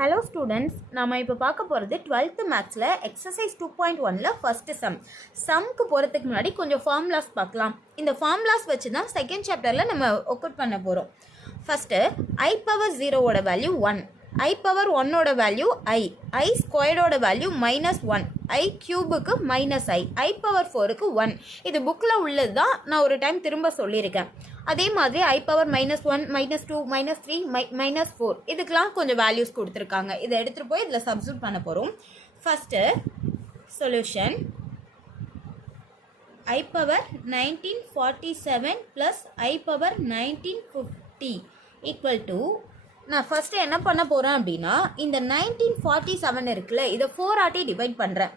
Hello students, நாம இப்போ பார்க்க போகிறது 12th மேத்ஸில் எக்ஸசைஸ் 2.1ல ஃபஸ்ட்டு சம்க்கு போகிறதுக்கு முன்னாடி கொஞ்சம் ஃபார்முலாஸ் பார்க்கலாம். இந்த ஃபார்முலாஸ் வச்சு தான் செகண்ட் சாப்டரில் நம்ம ஒர்க் பண்ண போகிறோம். ஃபஸ்ட்டு I பவர் 0ஓட வேல்யூ 1, I பவர் 1ஓட வேல்யூ I ஸ்கொயர்டோட வேல்யூ -1, I கியூபுக்கு -I பவர் 4க்கு 1. இது புக்கில் உள்ளது தான், நான் ஒரு டைம் திரும்ப சொல்லியிருக்கேன். அதே மாதிரி I பவர் -1, -2, -3, -4 இதுக்கெலாம் கொஞ்சம் வேல்யூஸ் கொடுத்துருக்காங்க. இதை எடுத்துகிட்டு போய் இதில் சப்ஸ்டிட்யூட் பண்ண போகிறோம். First solution I power 1947 plus I power 1950 equal to, நான் ஃபஸ்ட்டு என்ன பண்ண போகிறேன் அப்படின்னா, இந்த 1947 இருக்குல்ல, இதை 4 ஆட்டி டிவைட் பண்ணுறேன்.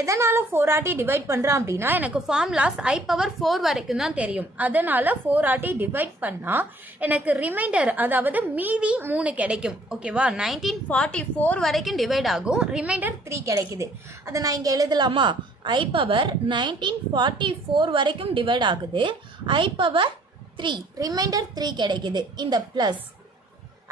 எதனால் 4 ஆட்டி டிவைட் பண்ணுறேன் அப்படின்னா, எனக்கு ஃபார்முலாஸ் I பவர் 4 வரைக்கும் தான் தெரியும். அதனால் 4 ஆட்டி டிவைட் பண்ணால் எனக்கு ரிமைண்டர், அதாவது மீதி 3 கிடைக்கும். ஓகேவா? 1944 வரைக்கும் டிவைட் ஆகும், ரிமைண்டர் 3 கிடைக்குது. அதை நான் இங்கே எழுதலாமா? I பவர் 1944 வரைக்கும் டிவைட் ஆகுது, I பவர் 3 ரிமைண்டர் 3 கிடைக்குது. இந்த ப்ளஸ்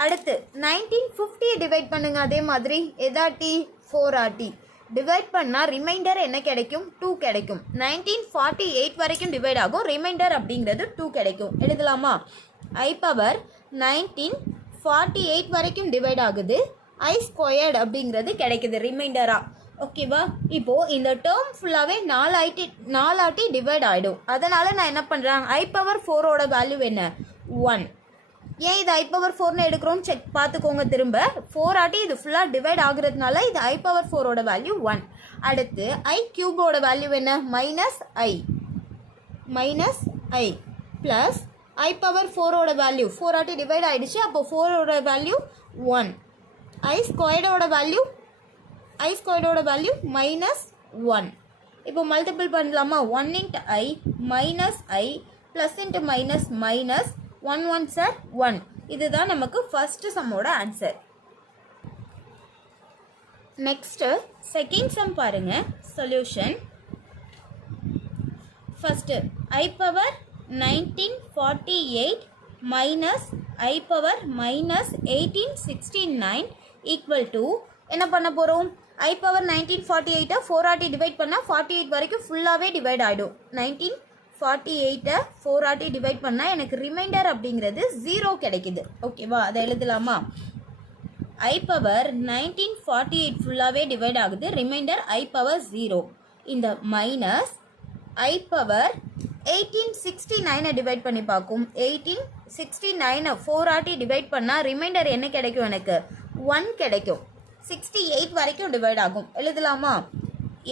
அடுத்து 1950 டிவைட் பண்ணுங்க. அதே மாதிரி எதாட்டி 4 ஆட்டி டிவைட் பண்ணால் ரிமைண்டர் என்ன கிடைக்கும்? 2 கிடைக்கும். 1948 வரைக்கும் டிவைட் ஆகும், ரிமைண்டர் அப்படிங்கிறது 2 கிடைக்கும். எழுதலாமா? I பவர் 1948 வரைக்கும் டிவைட் ஆகுது, I ஸ்கொயர்டு அப்படிங்கிறது கிடைக்குது ரிமைண்டராக. ஓகேவா? இப்போது இந்த டேர்ம் ஃபுல்லாகவே 4 ஆட்டி டிவைட் ஆகிடும். அதனால் நான் என்ன பண்ணுறேன், I பவர் 4ஓட வேல்யூ என்ன? 1. ஏன் இது I பவர் 4னு எடுக்கிறோம் செக் பார்த்துக்கோங்க. திரும்ப 4 ஆட்டி இது ஃபுல்லாக டிவைட் ஆகுறதுனால இது I பவர் 4ஓட வேல்யூ 1. அடுத்து I கியூபோட வேல்யூ என்ன? -I ப்ளஸ் I பவர் 4ஓட வேல்யூ 4 ஆட்டி டிவைட் ஆகிடுச்சு, அப்போ 4ஓட வேல்யூ 1. I ஸ்கொயர்டோட வேல்யூ -1. இப்போ மல்டிபிள் பண்ணலாமா? 1 × I plus into minus 1 1 sir 1. இதுதான் நமக்கு ஃபர்ஸ்ட் சம்மோட ஆன்சர். நெக்ஸ்ட் செகண்ட் சம் பாருங்க. Solution first I power 1948 minus I power -1869 equal to, என்ன பண்ண போகிறோம்? I பவர் 1948 4 ஆட்டி டிவைட் பண்ணால் 48 வரைக்கும் ஃபுல்லாகவே டிவைட் ஆகிடும். 1948 4 ஆட்டி டிவைட் பண்ணால் எனக்கு ரிமைண்டர் அப்படிங்கிறது 0 கிடைக்குது. ஓகேவா? அதை எழுதலாமா? I பவர் 1948 ஃபுல்லாகவே டிவைட் ஆகுது, ரிமைண்டர் I பவர் 0. இந்த மைனஸ் I பவர் 1869 டிவைட் பண்ணி பார்க்கும். 1869 4 ஆட்டி டிவைட் பண்ணால் ரிமைண்டர் என்ன கிடைக்கும்? எனக்கு 1 கிடைக்கும். 68 வரைக்கும் டிவைட் ஆகும். எழுதலாமா?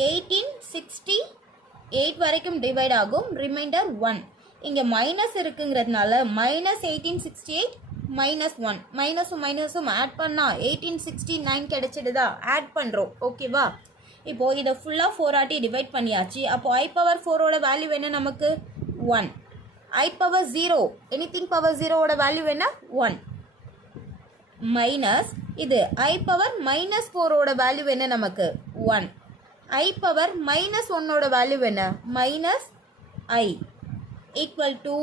1868 வரைக்கும் டிவைட் ஆகும், ரிமைண்டர் 1. இங்கே மைனஸ் இருக்குங்கிறதுனால -1868 -1 மைனஸும் ஆட் பண்ணால் 1869 கிடைச்சிடுதா? ஆட் பண்ணுறோம். ஓகேவா? இப்போது இதை ஃபுல்லாக 4 ஆட்டி டிவைட் பண்ணியாச்சு. அப்போது I பவர் 4ஓட வேல்யூ என்ன நமக்கு? 1. I பவர் 0 எனிதிங் பவர் 0ஓட வேல்யூ என்ன? 1. மைனஸ் இது I பவர் -4ஓட வேல்யூ என்ன நமக்கு? 1. I பவர் -1ஓட வேல்யூ என்ன? -I equal to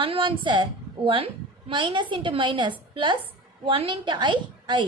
1 1 sir 1 minus into minus plus 1 × I